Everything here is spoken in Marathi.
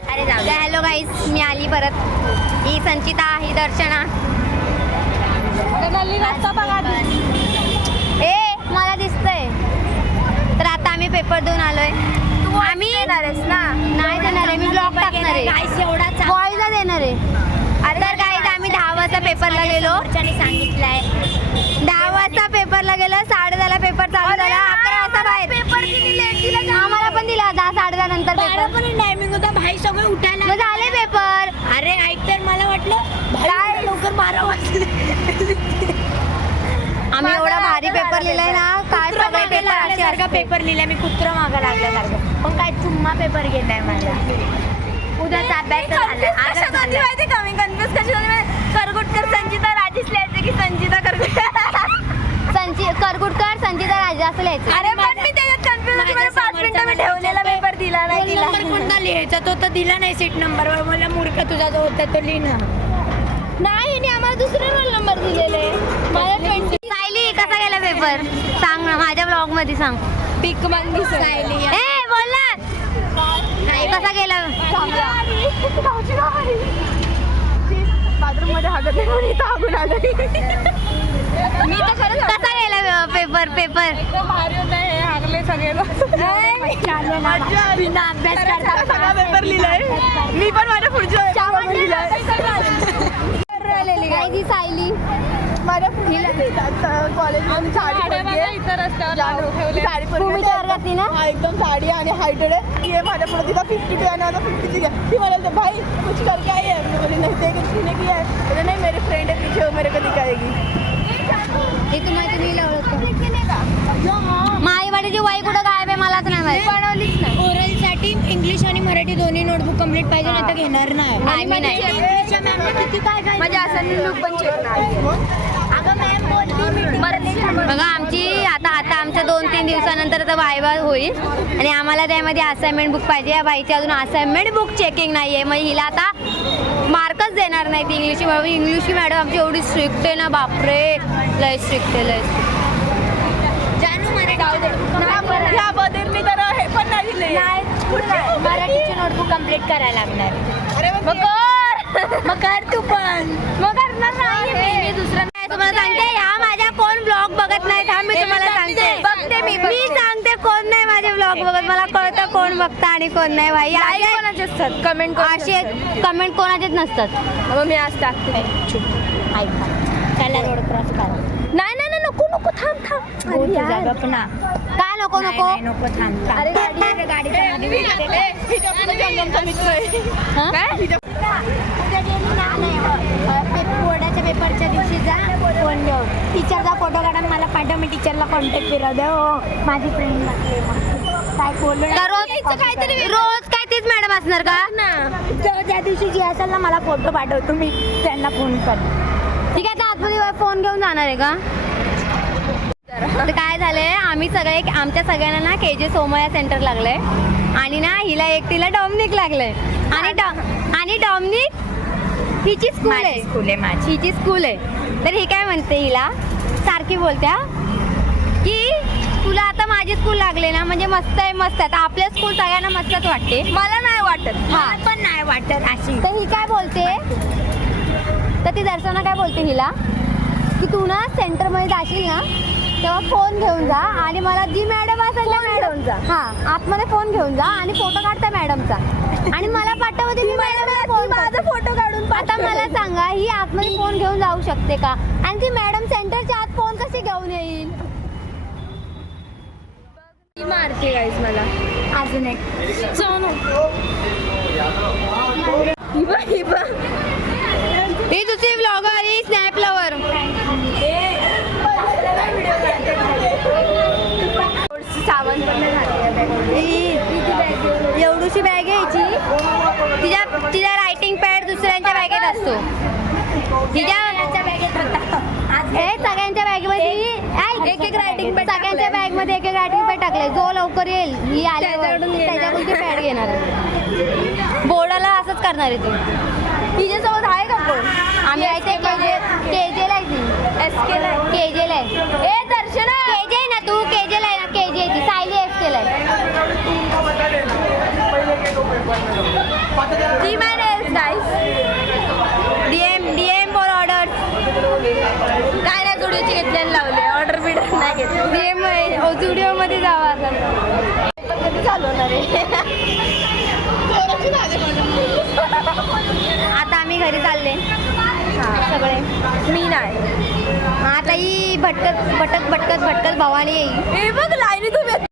अरे जाऊ द्या. हॅलो गाईज, मी आली परत. ही संचिता, ही दर्शना. ए मला दिसतंय. तर आता आम्ही पेपर देऊन आलोय. आम्ही येणार आहेस ना? नाही देणार आहे, मी ब्लॉग टाकणार आहे. बॉयला देणार आहे. तर गाईज आम्ही 10 वाजता पेपरला गेलो. सांगितलंय 10 वाजता पेपरला गेलो. 10:30ला पेपर चालू झाला. 11 वाजता बाहेर. पेपर किती लेट दिला? आम्हाला पण दिला 10 10:30 नंतर पेपर. पण टायमिंग होता. भाई सगळे उठायला मग झाले पेपर. अरे ऐक तर, मला वाटलं भाई लवकर 12 वाजले. आम्ही एवढा भारी पेपर लिहिलाय ना. काय सगळे पेपर अशासारखा पेपर लिहिलाय. मी कुत्र मागं लागल्यासारखं. पण काय चुम्मा पेपर घेताय माझा. उद्याचा अभ्यास माहिती का? मी कन्फ्युज कशी करगुटकर संचिता राजेश लिहायचं की संचिता करगुटकर संचिता राजे असं लिहायचं. अरे पण मी त्याच्यात कन्फ्युज 5 मिनिटं मी ठेवलेला पेपर दिला नाही. दिला कोणता लिहायचा? तो तर दिला नाही सीट नंबरवर. मला मूर्ख तुझा जो होता तो लिहिणं नाही. आम्हाला दुसरे रोल नंबर दिलेले. सायली कसा गेला पेपर सांग ना. माझ्या ब्लॉग मध्ये सांग. पिक मंदी सायली. ए बोल ना कसा गेला? बाथरूम मध्ये हागत मी तर खरंच. कसा गेला पेपर? हागले सगळे बिना अभ्यास करता सगळा पेपर लिहिलाय. मी पण माझ्या पुढच्या सायली माझ्या कॉलेजमध्ये एकदम साडी आणि हायटेड आहे. ती माझ्या पुढे तिला 52 आणि आता 52 घ्या. ती मला भाई कुछ करके आई है. बोली नहीं देगी किसने किया है. बोले नहीं मेरी फ्रेंड है पीछे, मेरे को दिखाएगी. हे तुम्हाला तुम्ही माईवाडीची वाई कुठं गायब आहे मलाच नाही माहिती. बनवलीच नाही. ओरलसाठी इंग्लिश आणि मराठी दोन्ही नोटबुक कंप्लीट पाहिजे, नाही तर घेणार नाही. आम्ही नाही. माझ्या असाइनमेंट बुक पण चेक नाही. बघा आमची आता आमच्या 2-3 दिवसानंतर तर वायवा होईल आणि आम्हाला त्यामध्ये असाइनमेंट बुक पाहिजे. या बाईची अजून असाइनमेंट बुक चेकिंग नाही आहे. मग हिला आता मार्कच देणार नाहीत. इंग्लिशची मॅडम आमची एवढी स्ट्रिक्ट आहे ना. बापरे लय स्ट्रिक्ट आहे, लय स्ट्रिक्ट. ह्या बदलनी तर हे पण नाही दिले. मराठीची नोटबुक कंप्लीट करायला लागणार. मग कर तू पण. मग करणार नाही मी. दुसरं नाही तुम्हाला सांगते. ह्या माझ्या कोण ब्लॉग बघत नाही. थांब मी तुम्हाला सांगते. बघते मी सांगते. कोण नाही माझे ब्लॉग बघत. मला कळतं कोण बघतं आणि कोण नाही. भाई कोणाचे असतात कमेंट. असे कमेंट कोणाचेच नसतात. मग मी आज टाकते. ऐका त्याला रोड क्रॉस करा. नाही नको थांब. काय नको थांब. अरे गाडी बोर्डाच्या पेपरच्या दिवशी जा फोन घेऊन टीचरचा फोटो काढा मला पाठव. मी टीचरला कॉन्टॅक्ट केला दे. माझी फ्रेंड काय बोललो काहीतरी. रोज काय तीच मॅडम असणार का ना? ज्या दिवशी जी असेल ना मला फोटो पाठवतो. मी त्यांना फोन कर. ठीक आहे. आतमध्ये फोन घेऊन जाणार आहे का? तर काय झालंय आम्ही सगळे आमच्या सगळ्यांना ना KJ सोमया सेंटर लागलंय आणि ना हिला एकटीला डॉमिनिक लागलंय. आणि डॉमिनिक हिची स्कूल आहे माझी. हिची स्कूल आहे. तर ही काय म्हणते हिला सारखी बोलत्या की तुला आता माझी स्कूल लागले ना म्हणजे मस्त आहे. आता आपल्या स्कूल सगळ्यांना मस्तच वाटते. मला नाही वाटत. हा पण नाही वाटत अशी. तर ही काय बोलते तर ती दर्शना काय बोलते हिला की तू ना सेंटरमध्ये जाशील ना तेव्हा फोन घेऊन जा आणि मला जी मॅडम असेल ना मॅडम जा. हा आतमध्ये फोन घेऊन जा आणि फोटो काढता मॅडमचा आणि मला पाठवते. मी मॅडमला फोन माझा फोटो काढून. आता मला सांगा ही आतमध्ये फोन घेऊन जाऊ शकते का? आणि ती मॅडम सेंटरच्या आत फोन कशी घेऊन येईल? ती मारते गाईस मला. अजून एक ही दुसरी ब्लॉगर आणि स्नॅप लवर. सावंत एवढीशी बॅग घ्यायची. तिच्या रायटिंग पॅड दुसऱ्यांच्या बॅगेत असतो. तिच्या बॅगेत सगळ्यांच्या बॅगमध्ये एक रायटिंग पॅड. सगळ्यांच्या बॅगमध्ये एक रायटिंग पॅड टाकले. जो लवकर येईल ही आल्याकडून त्याच्याकडून ती पॅड घेणार आहे. बोर्डाला असंच करणार आहे तू. तिच्यासोबत आहे का कोण? आम्ही आहे ते KJ ला आहे. KJ ला आहे. ए दर्शना KJ स्टुडिओ मध्ये जावं आता. कधी चालवणार आहे? आता आम्ही घरी चालले सगळे. मी नाही. आता ही भटकत भटकत भटकत भटकत भवानी येईल. हे बघ लाईनीत उभी